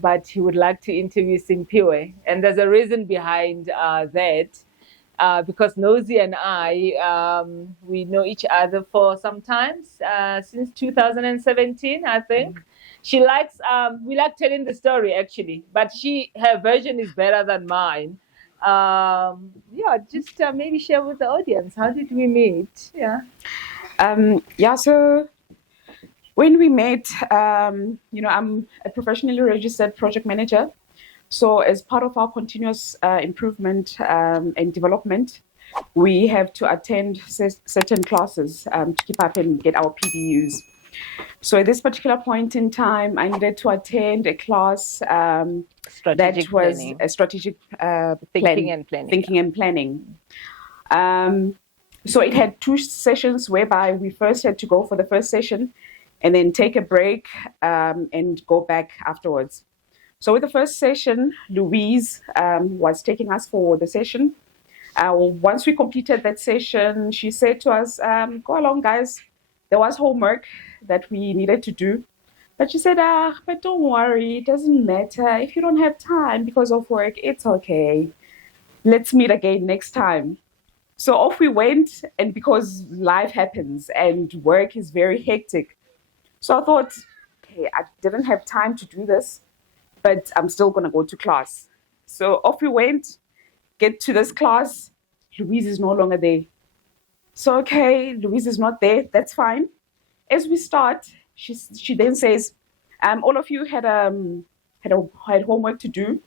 but he would like to interview Simpiwe. And there's a reason behind that. Because Nozi and I, we know each other for some time, since 2017, I think. She likes, we like telling the story actually, but her version is better than mine. Yeah, just maybe share with the audience. How did we meet? Yeah. So when we met, I'm a professionally registered project manager. So as part of our continuous improvement and development, we have to attend certain classes to keep up and get our PDUs. So at this particular point in time, I needed to attend a class that was a strategic thinking and planning. So it had 2 sessions whereby we first had to go for the first session and then take a break and go back afterwards. So with the first session, Louise was taking us for the session. Once we completed that session, she said to us, go along, guys. There was homework that we needed to do. But she said, but don't worry, it doesn't matter. If you don't have time because of work, it's okay. Let's meet again next time. So off we went, and because life happens and work is very hectic. So I thought, okay, I didn't have time to do this, but I'm still going to go to class. So off we went, get to this class. Louise is no longer there. So, okay, Louise is not there. That's fine. As we start, she then says, all of you had homework to do.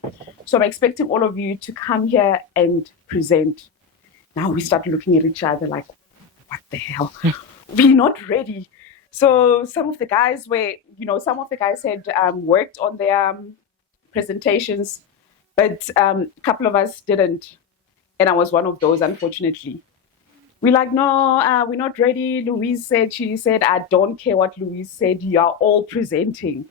So I'm expecting all of you to come here and present. Now we start looking at each other like, what the hell? We're not ready. So some of the guys had worked on their presentations, but a couple of us didn't. And I was one of those, unfortunately. We're like, no, we're not ready. She said, I don't care what Louise said. You are all presenting.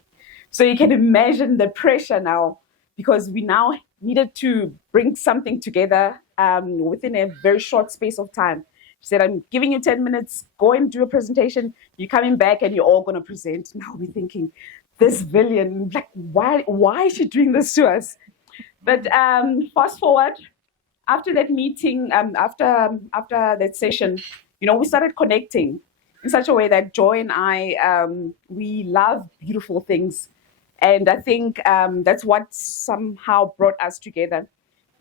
So you can imagine the pressure now, because we now needed to bring something together within a very short space of time. She said, I'm giving you 10 minutes. Go and do a presentation. You're coming back and you're all going to present. Now we're thinking, this villain, like, why is she doing this to us? But fast forward, after that meeting, after that session, we started connecting in such a way that Joy and I, we love beautiful things. And I think that's what somehow brought us together,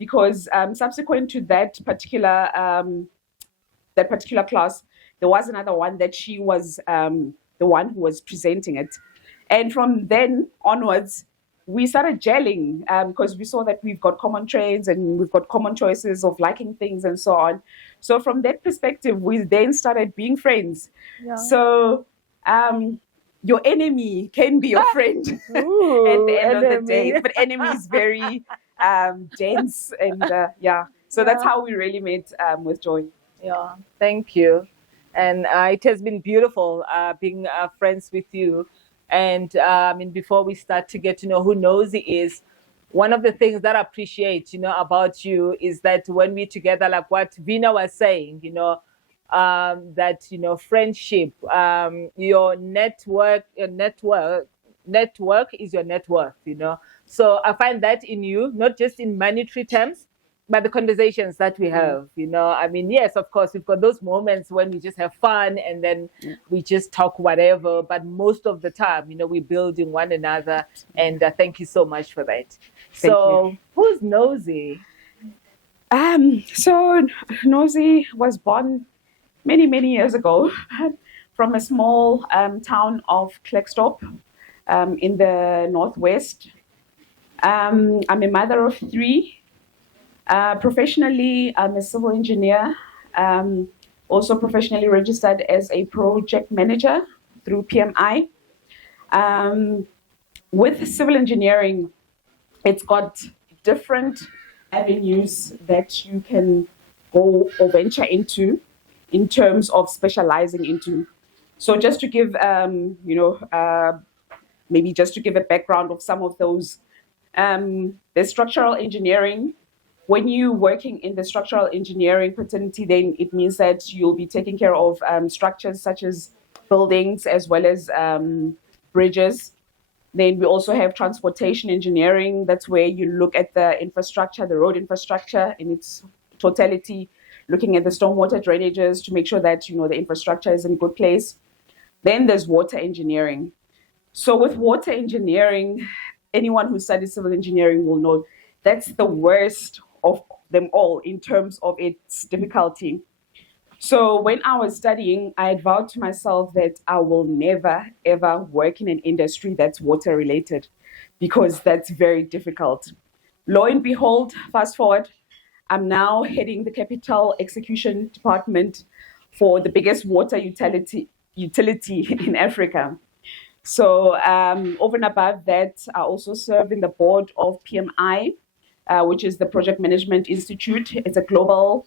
because subsequent to that particular class, there was another one that she was the one who was presenting it. And from then onwards, we started gelling because we saw that we've got common traits and we've got common choices of liking things and so on. So from that perspective, we then started being friends. Yeah. So your enemy can be your friend. Ooh, at the end of the day. But enemy is very dense. And so that's how we really met with Joy. Yeah, thank you. And it has been beautiful being friends with you. And before we start to get to know who Nozi is, one of the things that I appreciate, about you is that when we're together, like what Vina was saying, that, friendship, your network is your net worth, So I find that in you, not just in monetary terms, but the conversations that we have, yes, of course, we've got those moments when we just have fun and then we just talk whatever. But most of the time, we're building one another. And thank you so much for that. So who's Nozi? So Nozi was born many, many years ago from a small town of Klerksdorp in the northwest. I'm a mother of 3. Professionally, I'm a civil engineer, also professionally registered as a project manager through PMI. With civil engineering, it's got different avenues that you can go or venture into in terms of specializing into. So just to give, maybe just to give a background of some of those, the structural engineering. When you're working in the structural engineering fraternity, then it means that you'll be taking care of structures such as buildings as well as bridges. Then we also have transportation engineering. That's where you look at the infrastructure, the road infrastructure in its totality, looking at the stormwater drainages to make sure that the infrastructure is in a good place. Then there's water engineering. So with water engineering, anyone who studies civil engineering will know that's the worst of them all in terms of its difficulty. So when I was studying, I had vowed to myself that I will never, ever work in an industry that's water related because that's very difficult. Lo and behold, fast forward, I'm now heading the capital execution department for the biggest water utility in Africa. So over and above that, I also serve in the board of PMI, which is the Project Management Institute. It's a global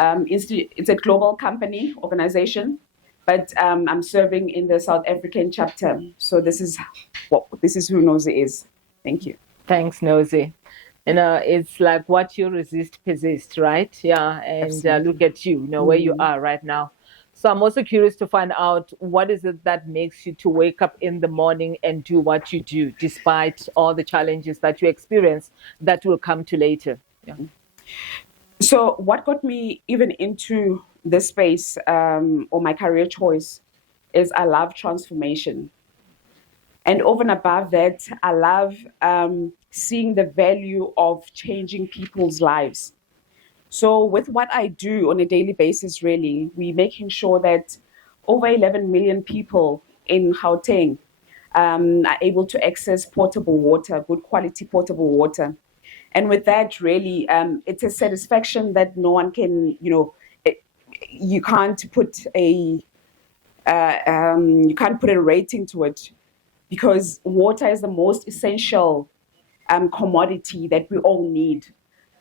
it's a global company organization, but I'm serving in the South African chapter. So this is who Nozi is. Thank you. Thanks, Nozi. It's like what you resist persists, right? Yeah, and look at you, where you are right now. So I'm also curious to find out what is it that makes you to wake up in the morning and do what you do, despite all the challenges that you experience that will come to later. Yeah. So what got me even into this space or my career choice is I love transformation. And over and above that, I love seeing the value of changing people's lives. So with what I do on a daily basis, really, we're making sure that over 11 million people in Gauteng are able to access potable water, good quality potable water. And with that, really, it's a satisfaction that no one can, you can't put a rating to it, because water is the most essential commodity that we all need.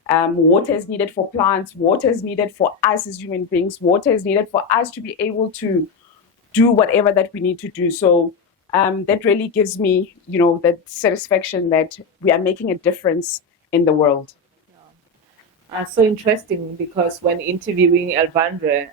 Water is needed for plants. Water is needed for us as human beings. Water is needed for us to be able to do whatever that we need to do. So that really gives me, that satisfaction that we are making a difference in the world. So interesting, because when interviewing Elvandre,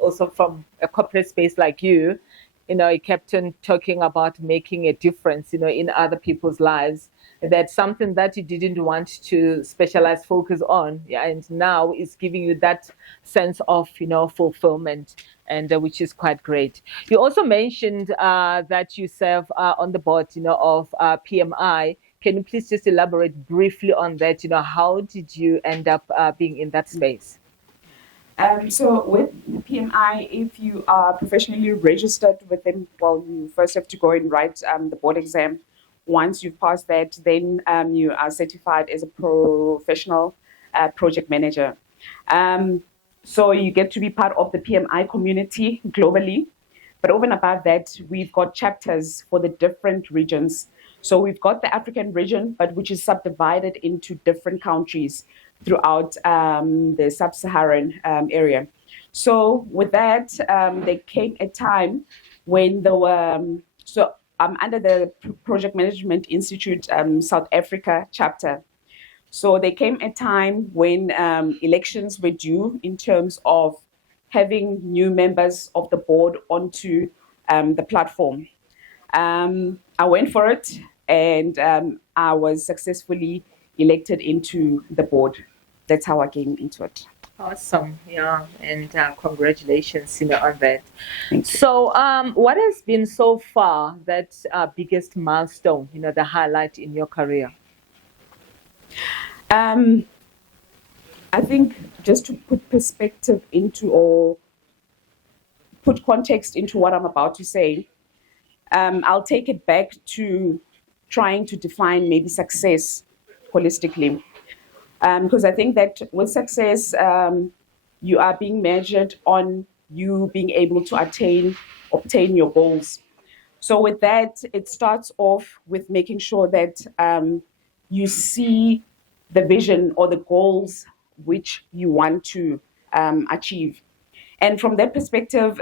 also from a corporate space like you, he kept on talking about making a difference, in other people's lives. That's something that you didn't want to specialize focus on, yeah, and now it's giving you that sense of fulfillment, and which is quite great. You also mentioned that you serve on the board of PMI. Can you please just elaborate briefly on that? How did you end up being in that space? So with PMI, if you are professionally registered with them, well, you first have to go and write the board exam. Once you've passed that, then you are certified as a professional project manager. So you get to be part of the PMI community globally. But over and above that, we've got chapters for the different regions. So we've got the African region, but which is subdivided into different countries throughout the sub-Saharan area. So with that, there came a time when there were, I'm under the Project Management Institute South Africa chapter. So there came a time when elections were due in terms of having new members of the board onto the platform. I went for it, and I was successfully elected into the board. That's how I came into it. Awesome, yeah, and congratulations, on that. So, what has been so far that biggest milestone, the highlight in your career? I think just to put perspective into, or put context into what I'm about to say, I'll take it back to trying to define maybe success holistically. Because I think that with success, you are being measured on you being able to obtain your goals. So with that, it starts off with making sure that you see the vision or the goals which you want to achieve. And from that perspective,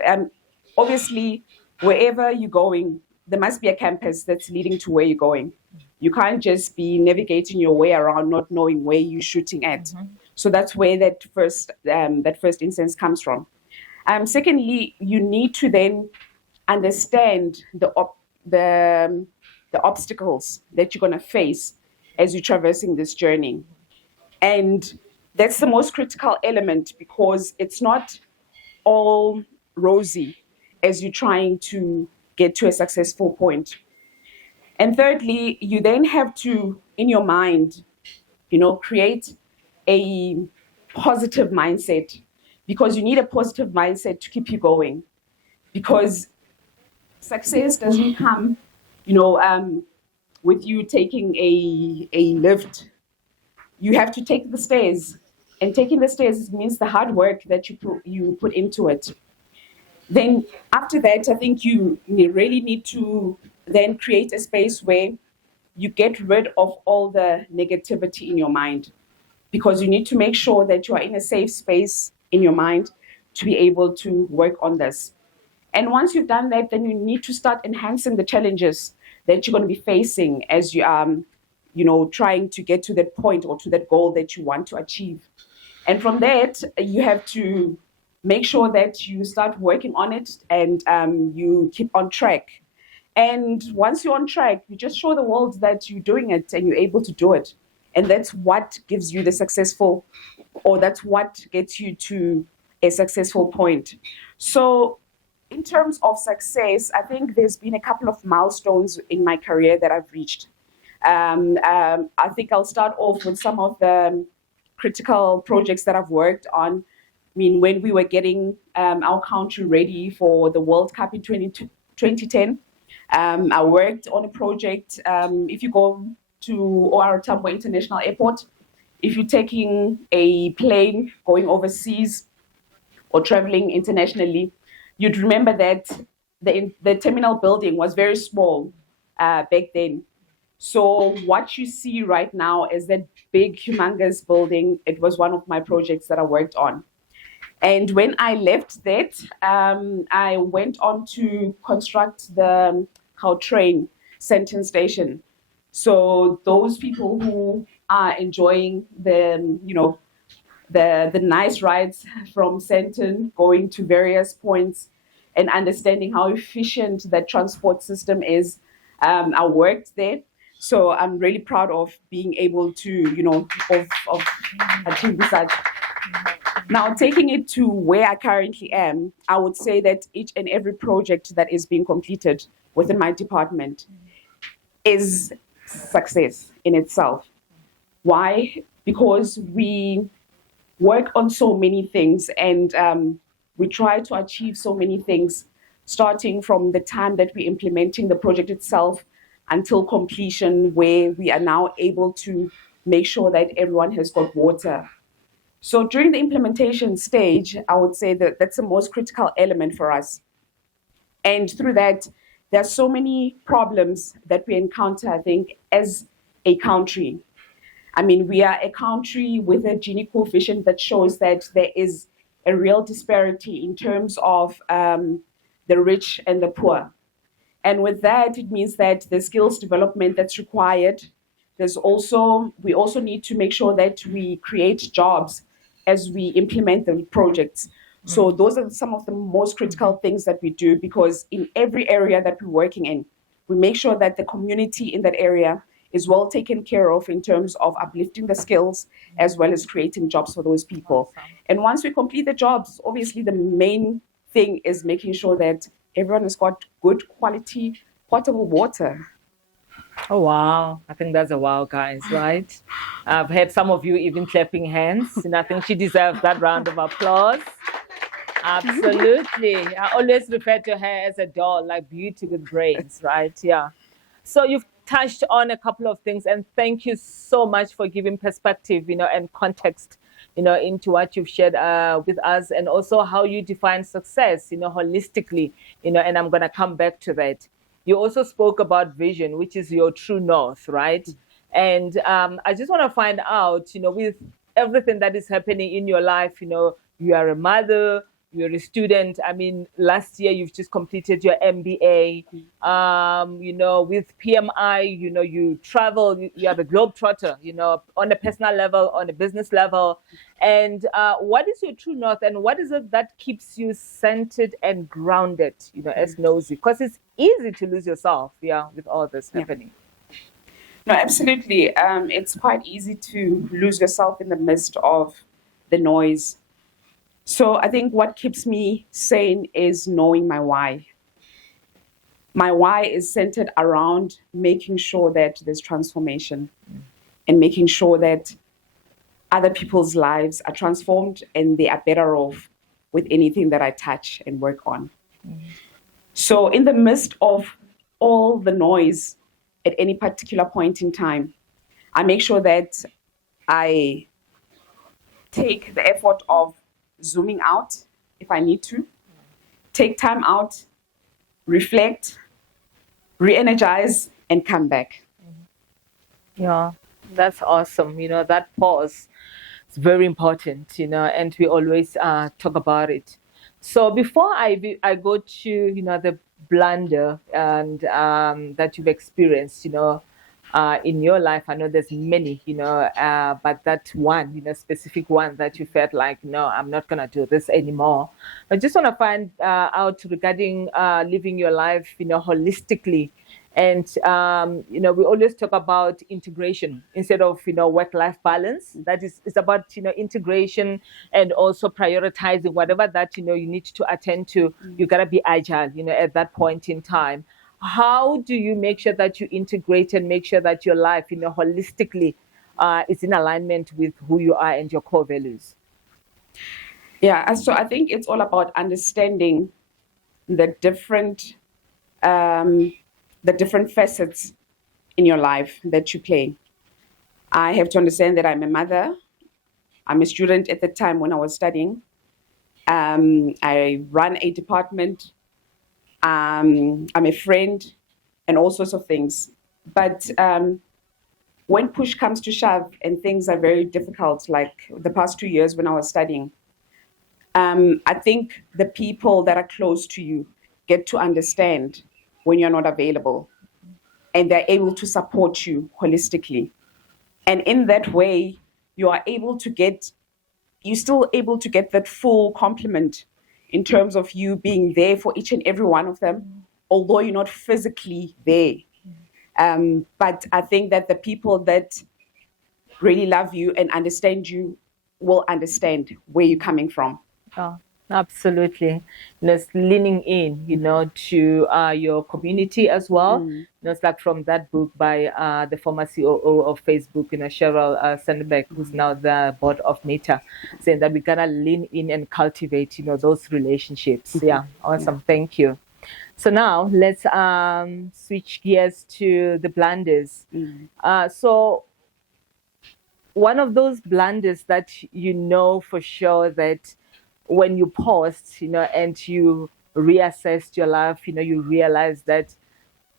obviously, wherever you're going, there must be a campus that's leading to where you're going. You can't just be navigating your way around, not knowing where you're shooting at. Mm-hmm. So that's where that first instance comes from. Secondly, you need to then understand the the obstacles that you're going to face as you're traversing this journey. And that's the most critical element, because it's not all rosy as you're trying to get to a successful point. And thirdly, you then have to, in your mind, create a positive mindset, because you need a positive mindset to keep you going. Because success doesn't come, with you taking a lift. You have to take the stairs, and taking the stairs means the hard work that you put into it. Then after that, I think you really need to then create a space where you get rid of all the negativity in your mind, because you need to make sure that you are in a safe space in your mind to be able to work on this. And once you've done that, then you need to start enhancing the challenges that you're going to be facing as you are, trying to get to that point or to that goal that you want to achieve. And from that, you have to make sure that you start working on it, and you keep on track. And once you're on track, you just show the world that you're doing it and you're able to do it. And that's what gives you the successful, or that's what gets you to a successful point. So in terms of success, I think there's been a couple of milestones in my career that I've reached. I think I'll start off with some of the critical projects that I've worked on. I mean, when we were getting our country ready for the World Cup in 2010, I worked on a project. If you go to OR Tambo International Airport, if you're taking a plane going overseas or traveling internationally, you'd remember that the terminal building was very small back then. So what you see right now is that big, humongous building. It was one of my projects that I worked on. And when I left that, I went on to construct the Gautrain Sandton station. So those people who are enjoying the nice rides from Sandton, going to various points and understanding how efficient that transport system is, I worked there. So I'm really proud of being able to, of achieve such. Now, taking it to where I currently am, I would say that each and every project that is being completed within my department is success in itself. Why? Because we work on so many things, and we try to achieve so many things, starting from the time that we're implementing the project itself until completion, where we are now able to make sure that everyone has got water. So during the implementation stage, I would say that that's the most critical element for us. And through that, there are so many problems that we encounter, I think, as a country. I mean, we are a country with a Gini coefficient that shows that there is a real disparity in terms of the rich and the poor. And with that, it means that the skills development that's required, we also need to make sure that we create jobs as we implement the projects. So those are some of the most critical things that we do, because in every area that we're working in, we make sure that the community in that area is well taken care of in terms of uplifting the skills as well as creating jobs for those people. And once we complete the jobs, obviously the main thing is making sure that everyone has got good quality potable water. Oh, wow. I think that's a wow, guys, right? I've had some of you even clapping hands, and I think she deserves that round of applause. Absolutely. I always refer to her as a doll, like beauty with brains, right? Yeah. So you've touched on a couple of things, and thank you so much for giving perspective, and context, into what you've shared with us, and also how you define success, holistically, and I'm going to come back to that. You also spoke about vision, which is your true north, right? And I just want to find out, with everything that is happening in your life, you are a mother, you're a student. I mean, last year you've just completed your MBA. With PMI, you travel, you have a globetrotter, on a personal level, on a business level. And what is your true north, and what is it that keeps you centered and grounded, as Nozi? Because it's easy to lose yourself, with all this happening. No, absolutely. It's quite easy to lose yourself in the midst of the noise. So I think what keeps me sane is knowing my why. My why is centered around making sure that there's transformation and making sure that other people's lives are transformed and they are better off with anything that I touch and work on. So in the midst of all the noise at any particular point in time, I make sure that I take the effort of zooming out if I need to, take time out, reflect, re-energize, and come back. Yeah, that's awesome. That pause is very important, and we always talk about it. So before I go to, the blunder and that you've experienced, in your life, I know there's many, but that one, specific one that you felt like, no, I'm not going to do this anymore. I just want to find out regarding living your life, holistically. And, we always talk about integration instead of, work-life balance. That is, it's about, integration and also prioritizing whatever that, you need to attend to. You got to be agile, at that point in time. How do you make sure that you integrate and make sure that your life, holistically is in alignment with who you are and your core values? Yeah, so I think it's all about understanding the different facets in your life that you play. I have to understand that I'm a mother. I'm a student at the time when I was studying. I run a department. I'm a friend, and all sorts of things. But when push comes to shove and things are very difficult, like the past 2 years when I was studying, I think the people that are close to you get to understand when you're not available, and they're able to support you holistically. And in that way, you're still able to get that full complement in terms of you being there for each and every one of them, although you're not physically there. But I think that the people that really love you and understand you will understand where you're coming from. Oh, absolutely. It's leaning in, to your community as well. It's like from that book by the former COO of Facebook, Sheryl Sandberg, who's now the board of Meta, saying that we gotta lean in and cultivate, those relationships. Yeah, awesome. Thank you. So now let's switch gears to the blunders. So one of those blunders that for sure that when you paused, and you reassessed your life, you realize that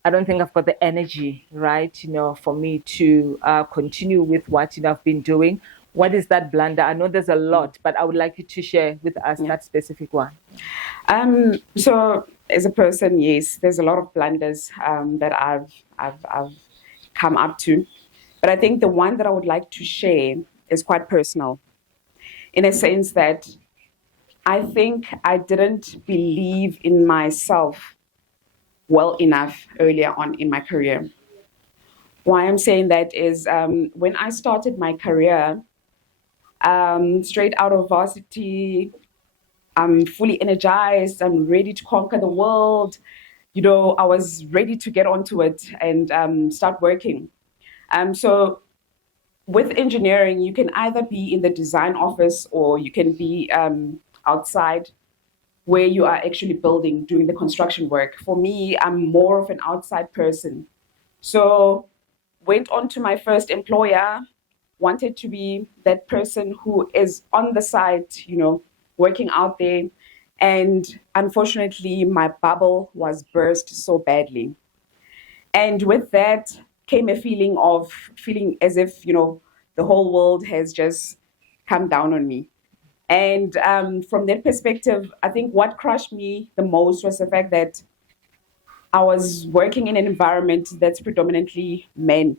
I don't think I've got the energy, right, for me to continue with what I've been doing. What is that blunder? I know there's a lot, but I would like you to share with us that specific one. So as a person, yes, there's a lot of blunders that I've come up to. But I think the one that I would like to share is quite personal, in a sense that I think I didn't believe in myself well enough earlier on in my career. Why I'm saying that is when I started my career, straight out of varsity, I'm fully energized, I'm ready to conquer the world. I was ready to get onto it and start working. So with engineering, you can either be in the design office or you can be outside where you are actually building, doing the construction work. For me, I'm more of an outside person. So went on to my first employer, wanted to be that person who is on the side, working out there. And unfortunately, my bubble was burst so badly. And with that came a feeling as if, the whole world has just come down on me. And from that perspective, I think what crushed me the most was the fact that I was working in an environment that's predominantly men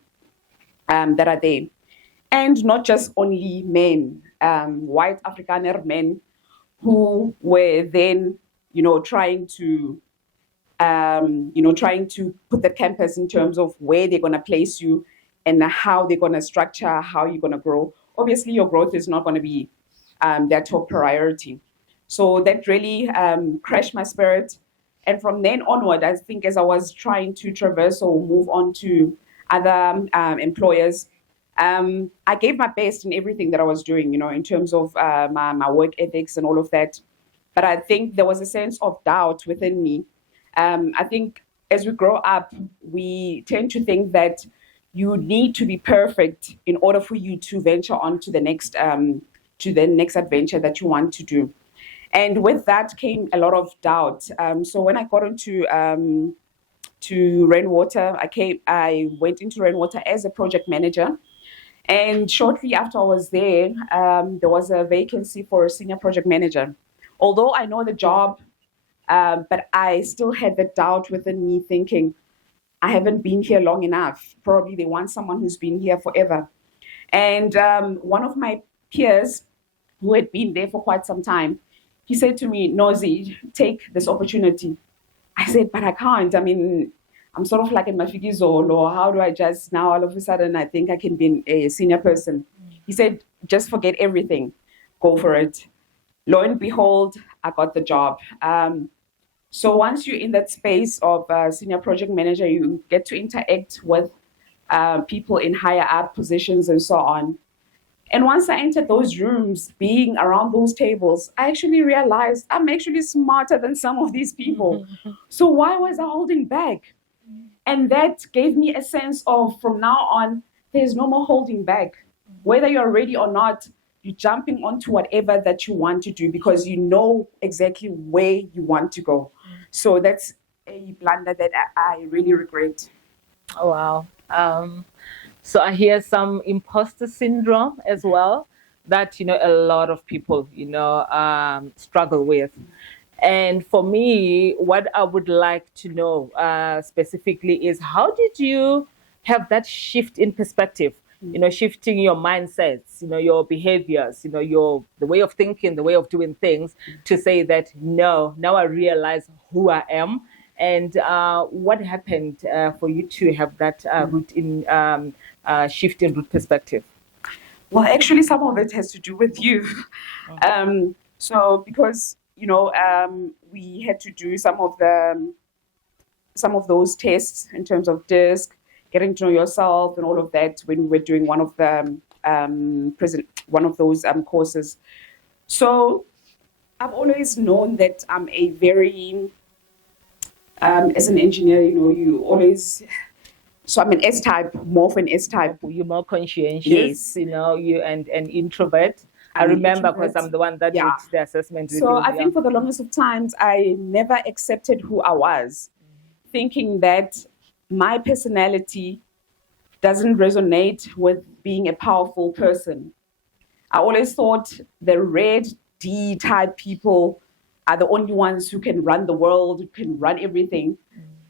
that are there. And not just only men, white Afrikaner men who were then, trying to trying to put the campus in terms of where they're going to place you and how they're going to structure, how you're going to grow. Obviously, your growth is not going to be their top priority. So that really crashed my spirit. And from then onward, I think as I was trying to traverse or move on to other employers, I gave my best in everything that I was doing, in terms of my work ethics and all of that. But I think there was a sense of doubt within me. I think as we grow up, we tend to think that you need to be perfect in order for you to venture on to the next adventure that you want to do. And with that came a lot of doubt. So when I got into to Rainwater, I went into Rainwater as a project manager. And shortly after I was there was a vacancy for a senior project manager. Although I know the job, but I still had the doubt within me thinking, I haven't been here long enough. Probably they want someone who's been here forever. And one of my peers who had been there for quite some time, he said to me, Nozi, take this opportunity. I said, but I can't. I mean, I'm sort of like in Mafikizolo, or how do I just now all of a sudden I think I can be a senior person? He said, just forget everything, go for it. Lo and behold, I got the job. So once you're in that space of senior project manager, you get to interact with people in higher up positions and so on. And once I entered those rooms, being around those tables, I actually realized I'm actually smarter than some of these people. So why was I holding back? And that gave me a sense of, from now on, there's no more holding back. Whether you're ready or not, you're jumping onto whatever that you want to do because you know exactly where you want to go. So that's a blunder that I really regret. Oh, wow. So I hear some imposter syndrome as well that, a lot of people, struggle with. And for me, what I would like to know specifically is how did you have that shift in perspective? Shifting your mindsets, your behaviors, the way of thinking, the way of doing things, to say that no, now I realize who I am, and what happened for you to have that shift in root perspective. Well, actually, some of it has to do with you. So because we had to do some of those tests in terms of DISC, getting to know yourself and all of that when we were doing one of those courses. So I've always known that I'm a very, as an engineer, you always. So I'm an S-type, more of an S-type. You're more conscientious, yes. You and an introvert. I remember because I'm the one that did the assessment. So I think for the longest of times, I never accepted who I was, thinking that my personality doesn't resonate with being a powerful person. I always thought the red D type people are the only ones who can run the world, who can run everything.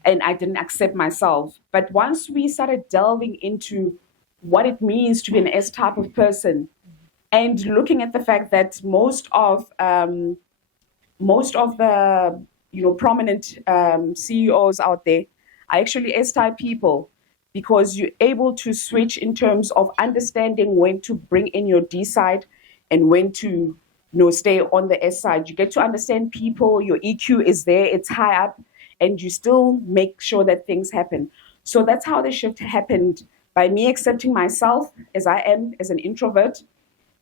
And I didn't accept myself. But once we started delving into what it means to be an S type of person, and looking at the fact that most of the prominent CEOs out there are actually S-type people, because you're able to switch in terms of understanding when to bring in your D side and when to stay on the S side. You get to understand people, your EQ is there, it's high up, and you still make sure that things happen. So that's how the shift happened, by me accepting myself as I am, as an introvert,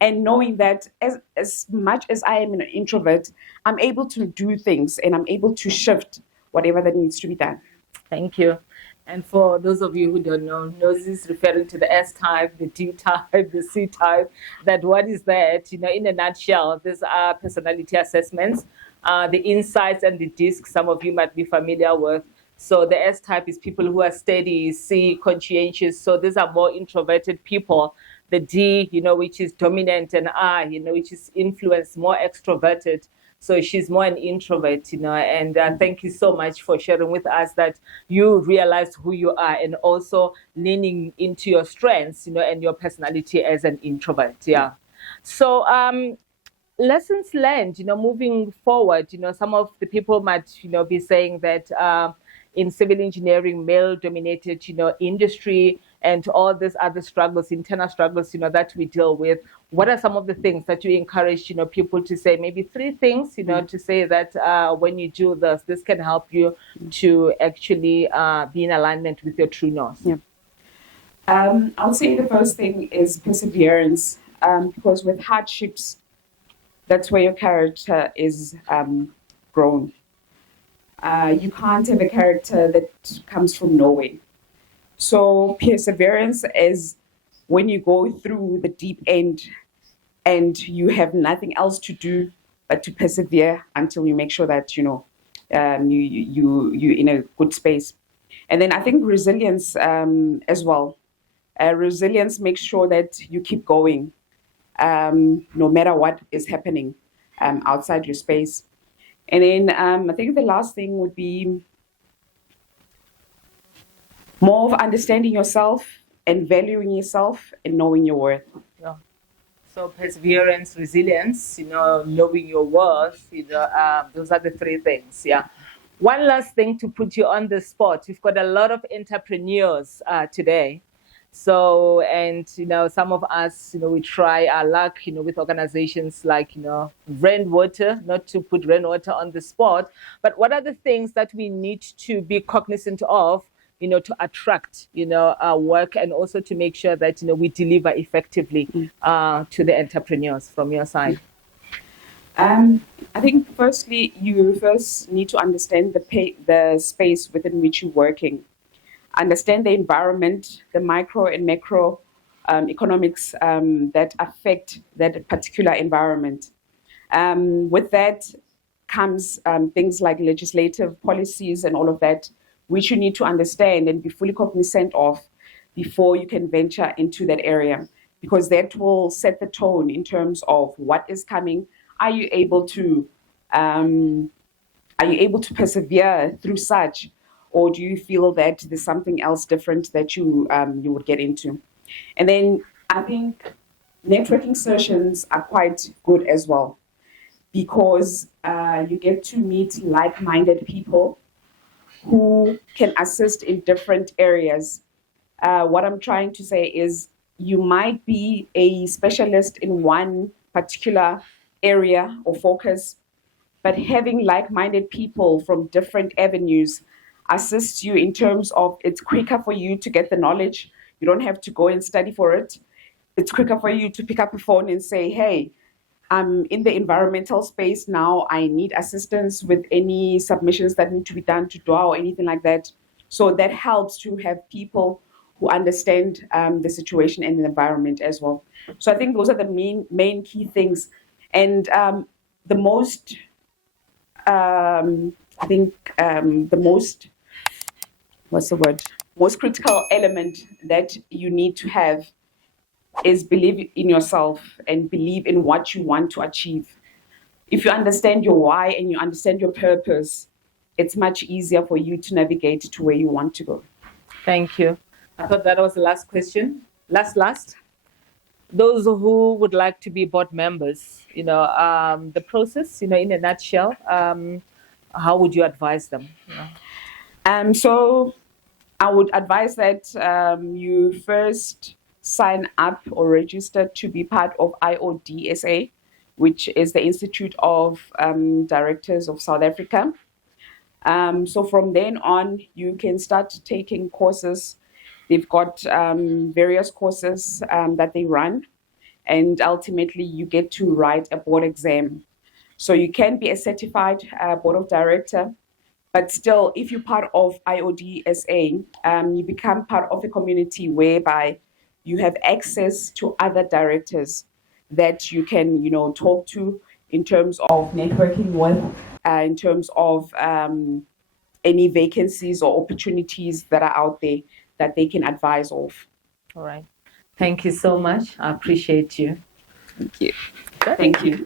and knowing that as much as I am an introvert, I'm able to do things and I'm able to shift whatever that needs to be done. Thank you. And for those of you who don't know, Nozi is referring to the S type, the D type, the C type. That what is that? In a nutshell, these are personality assessments. The insights and the DISC, some of you might be familiar with. So the S type is people who are steady, C, conscientious. So these are more introverted people. the D, which is dominant, and I, which is influence, more extroverted. So she's more an introvert, and thank you so much for sharing with us that you realize who you are and also leaning into your strengths, and your personality as an introvert. Yeah. So lessons learned, moving forward, some of the people might, be saying that in civil engineering, male dominated, industry and all these other struggles, internal struggles, that we deal with. What are some of the things that you encourage, people to say? Maybe 3 things, to say that when you do this can help you to actually be in alignment with your true north. Yeah. I would say the first thing is perseverance, because with hardships, that's where your character is grown. You can't have a character that comes from nowhere. So perseverance is when you go through the deep end and you have nothing else to do but to persevere until you make sure that you're in a good space. And then I think resilience as well. Resilience makes sure that you keep going no matter what is happening outside your space. And then I think the last thing would be more of understanding yourself and valuing yourself and knowing your worth. Yeah. So perseverance, resilience, knowing your worth, those are the 3 things. Yeah. One last thing to put you on the spot. We've got a lot of entrepreneurs today. So, and, some of us, we try our luck, with organizations like, Rainwater, not to put Rainwater on the spot, but what are the things that we need to be cognizant of, to attract, work, and also to make sure that, we deliver effectively to the entrepreneurs from your side? I think firstly, you first need to understand the space within which you're working. Understand the environment, the micro and macro economics that affect that particular environment. With that comes things like legislative policies and all of that, which you need to understand and be fully cognizant of before you can venture into that area, because that will set the tone in terms of what is coming. Are you able to persevere through such? Or do you feel that there's something else different that you would get into? And then I think networking sessions are quite good as well, because you get to meet like-minded people who can assist in different areas. What I'm trying to say is you might be a specialist in one particular area or focus, but having like-minded people from different avenues assists you in terms of it's quicker for you to get the knowledge. You don't have to go and study for it. It's quicker for you to pick up a phone and say, hey, I'm in the environmental space now. I need assistance with any submissions that need to be done to DOA or anything like that. So that helps to have people who understand the situation and the environment as well. So I think those are the main key things. And the most, most critical element that you need to have is believe in yourself and believe in what you want to achieve. If you understand your why and you understand your purpose, it's much easier for you to navigate to where you want to go. Thank you. I thought that was the last question. Last. Those who would like to be board members, the process, in a nutshell, how would you advise them? So I would advise that you first sign up or register to be part of IODSA, which is the Institute of Directors of South Africa. So from then on, you can start taking courses. They've got various courses that they run, and ultimately you get to write a board exam. So you can be a certified board of director, but still, if you're part of IODSA, you become part of a community whereby you have access to other directors that you can, talk to in terms of networking with, in terms of any vacancies or opportunities that are out there that they can advise of. All right. Thank you so much. I appreciate you. Thank you. Thank you.